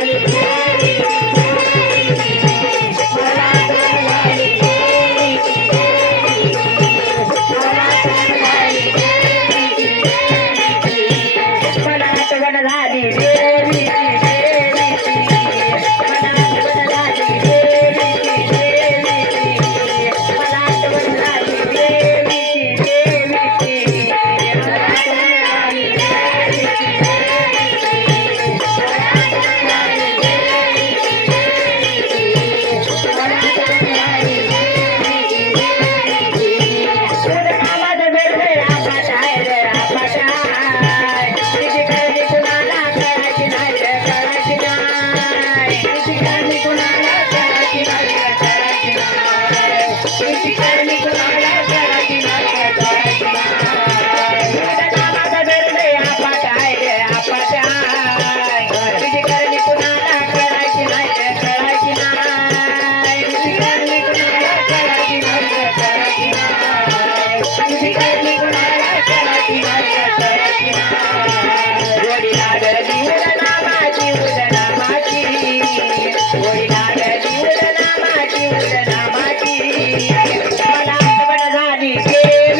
मला Yeah.